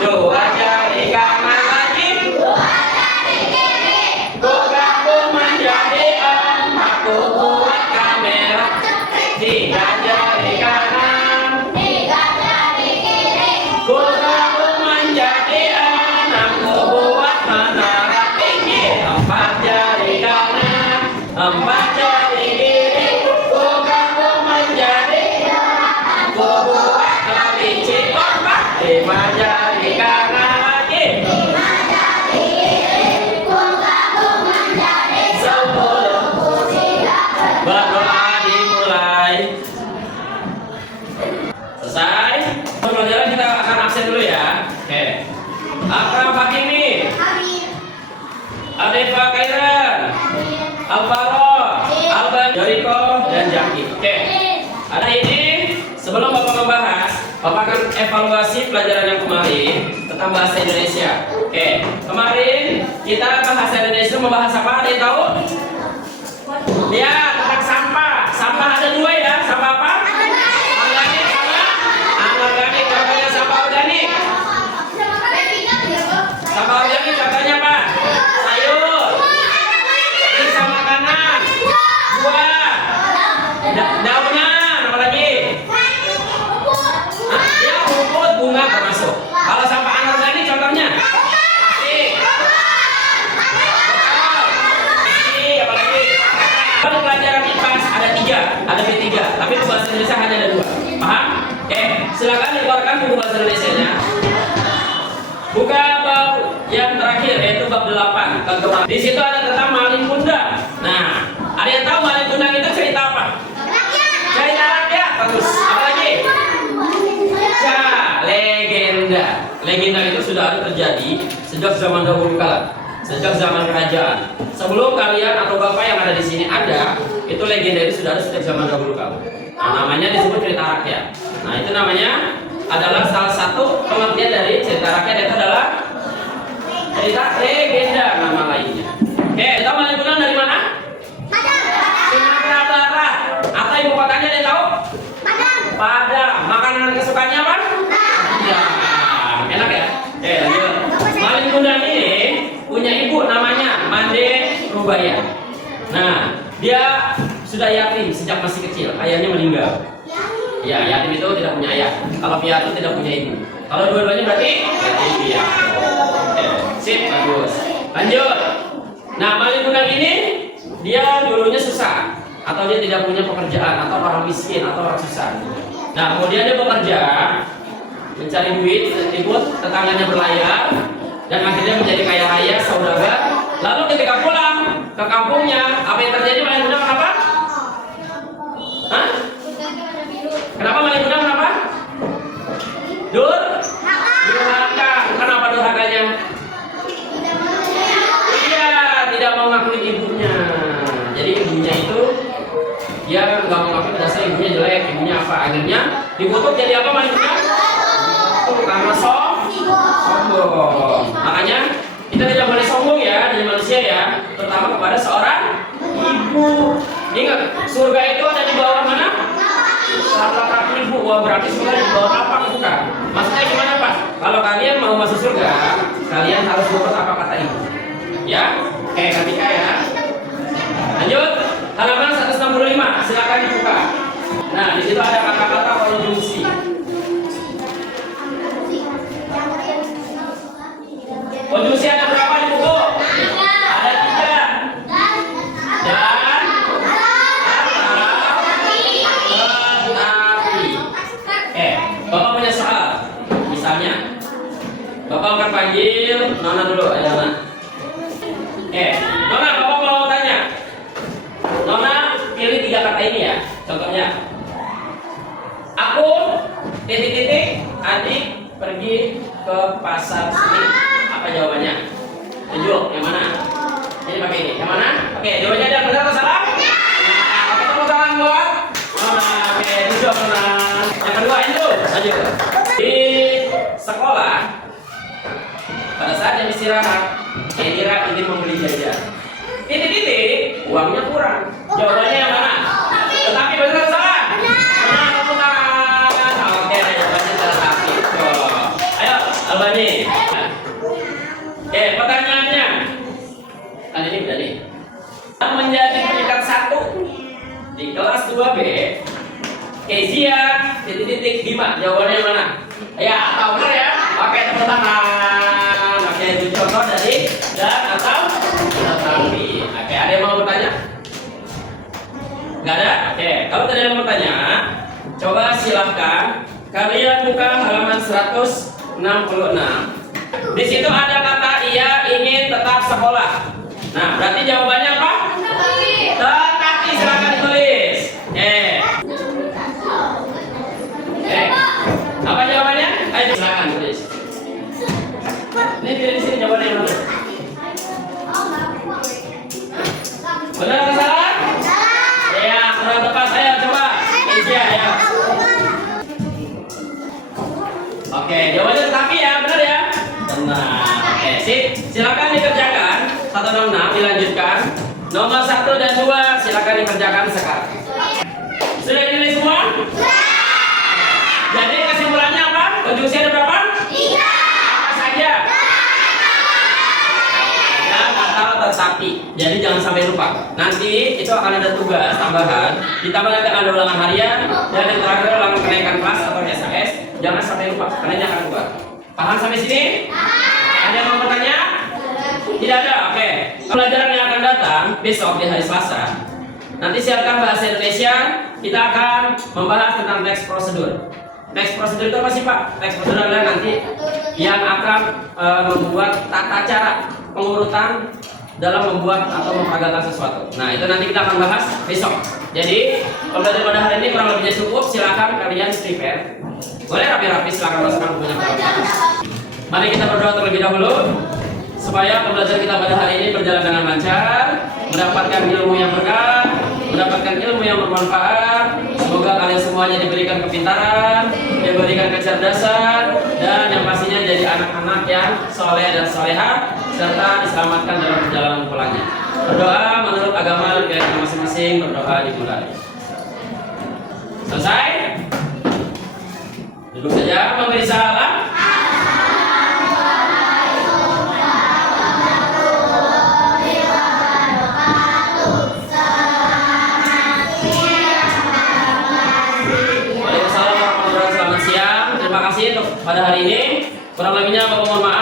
Dua jari kanan lagi. Ku gabung menjadi empat, ku buat kamera. Tiga jari kanan, ku gabung menjadi enam, ku buat menara tinggi. Empat jari kanan, empat jari kiri, ku gabung menjadi ku buat kelinci kompak. Lima jari kanan lagi. Sepuluh. Berdoa dimulai. Selesai. Pembelajaran kita akan absen dulu ya. Oke. Akram Fakimi, Adefa Kairan, Alvaro, Alban, Joriko, dan Jaki. Oke. Hari ini sebelum Bapak membahas, Bapak akan evaluasi pelajaran yang kemarin tentang bahasa Indonesia. Oke. Kemarin kita bahasa Indonesia membahas apa? Ada yang tahu? Ya, tentang sampah. Sampah ada dua ya. Sampah apa? Organik sama anorganik. Contohnya sampah organik. Sampah organik contohnya apa? Sayur, sisa makanan, buah, daunan, apa lagi? Ya, rumput, bunga termasuk. Kalau sampah anorganik contohnya plastik, apa lagi? Kalau pelajaran IPAS ada 3, ada B3, tapi bahasa Indonesia hanya ada 2. Paham? Oke, silakan dikeluarkan buku bahasa Indonesianya. Buka bab yang terakhir yaitu bab 8. Di situ ada tentang maling kundang. Nah, ada yang tahu maling kundang itu cerita apa? Cerita rakyat. Bagus. Apa lagi? Ya, legenda. Legenda itu sudah ada terjadi sejak zaman dahulu kala, sejak zaman kerajaan. Sebelum kalian atau bapak yang ada di sini ada, itu legenda itu sudah ada sejak zaman dahulu kala. Nah, namanya disebut cerita rakyat. Nah, itu namanya adalah salah satu pengertian dari cerita rakyat, itu adalah cerita legenda nama lainnya. Oke, kita maling kundang dari mana? Sumatera Barat. Atau ibu kotanya dia tahu? Padang. Makanan kesukaannya apa? Ya, enak ya? Oke, lanjut. Maling kundang ini punya ibu namanya Mande Rubaya. Nah, dia sudah yatim sejak masih kecil, ayahnya meninggal. Ya, yatim itu tidak punya ayah. Kalau piatu tidak punya ibu. Kalau dua-duanya berarti yatim piatu. Oke, sip, bagus. Lanjut. Nah, maling kundang ini dia dulunya susah, atau dia tidak punya pekerjaan, atau orang miskin, atau orang susah. Nah, kemudian dia bekerja, mencari duit, ikut tetangganya berlayar, dan akhirnya menjadi kaya raya, saudagar. Lalu ketika pulang ke kampungnya, apa yang terjadi? Maling kundang kenapa? Hah? Kenapa maling kundang kenapa? Durhaka. Kenapa durhakanya? Iya, tidak mau ngakuin ibunya. Jadi ibunya itu dia nggak mau ngakuin, dasar ibunya jelek, ibunya apa? Akhirnya dikutuk jadi apa maling kundang? Karena sombong. Makanya kita tidak boleh sombong ya dari manusia ya, terutama kepada seorang ibu. Ingat, surga itu ada di bawah mana? Tapak ibu. Wah, berarti surga di bawah tapak, bukan? Maksudnya gimana Pak? Kalau kalian mau masuk surga, kalian harus nurut apa kata ibu. Ya? Oke, ketika ya. Lanjut, halaman 165. Silakan dibuka. Nah, di situ ada kata-kata konjungsi. Konjungsi ada berapa di buku? Ada 3. Dan tetapi. Bapak punya soal. Misalnya, Bapak akan panggil Nona dulu, ayo Nona. Nona, Bapak mau tanya. Nona pilih 3 kata ini ya. Contohnya, aku titik-titik adik pergi ke pasar sini. Apa jawabannya? Tunjuk, yang mana? Ini pakai ini. Yang mana? Oke, jawabannya ada benar atau salah? Nah, oke, tepuk tangan buat Nona. Oke, tunjuk Nona. Yang kedua itu, lanjut. Di sekolah, pada saat jam istirahat, Edira ingin membeli jajan. Titik-titik, uangnya kurang. Jawabannya yang mana? Tetapi benar atau salah? Benar, tepuk tangan. Oke, jawabannya tetapi. Ayo, Coba nih. Oke, pertanyaannya. Kan ini udah nih. Menjadi peringkat 1 di kelas 2B. Kezia titik-titik Bima. Jawabannya mana? Ya, tahu benar ya? Oke, tepuk tangan. Oke, itu contoh dari dan atau tetapi. Oke, ada yang mau bertanya? Nggak ada? Oke, kalau tidak ada yang bertanya, coba silahkan kalian buka halaman 166. Di situ ada kata ia ingin tetap sekolah. Nah, berarti jawabannya apa? Tetapi silahkan ditulis. Apa jawabannya? Ayo silahkan tulis. Ini pilih di sini jawabannya yang mana? Benar atau salah? Ya, kurang tepat. Saya coba. Iya, ya. Oke, jawabannya tetapi ya, benar ya? Benar. Oke, sip. Silakan dikerjakan. 166 dilanjutkan. Nomor 1 dan 2 silakan dikerjakan sekarang. Sudah ditulis semua? Jadi kesimpulannya apa? Konjungsi ada berapa? 3. Apa saja? Dan atau tetapi. Jadi jangan sampai lupa. Nanti itu akan ada tugas tambahan. Ditambah nanti ada ulangan harian dan yang terakhir ulangan kenaikan kelas atau SAS. Jangan sampai lupa karena ini akan keluar. Paham sampai sini? Ada yang mau bertanya? Tidak ada. Oke. Pelajaran yang akan datang besok di hari Selasa. Nanti siapkan bahasa Indonesia. Kita akan membahas tentang teks prosedur. Teks prosedur itu apa sih Pak? Teks prosedur adalah nanti yang akan membuat tata cara pengurutan dalam membuat atau memperagakan sesuatu. Nah itu nanti kita akan bahas besok. Jadi pembelajaran pada hari ini kurang lebihnya cukup. Silakan kalian prepare. Boleh rapi-rapi silakan masukkan bukunya ke dalam. Mari kita berdoa terlebih dahulu supaya pembelajaran kita pada hari ini berjalan dengan lancar, mendapatkan ilmu yang berkah, mendapatkan ilmu yang bermanfaat. Semoga kalian semuanya diberikan kepintaran, diberikan kecerdasan, dan yang pastinya jadi anak-anak yang soleh dan solehah, serta diselamatkan dalam perjalanan pulangnya. Berdoa menurut agama dan keyakinan masing-masing, berdoa dimulai. Selesai? Duduk saja, memberi salam. Pada hari ini kurang lebihnya mohon maaf.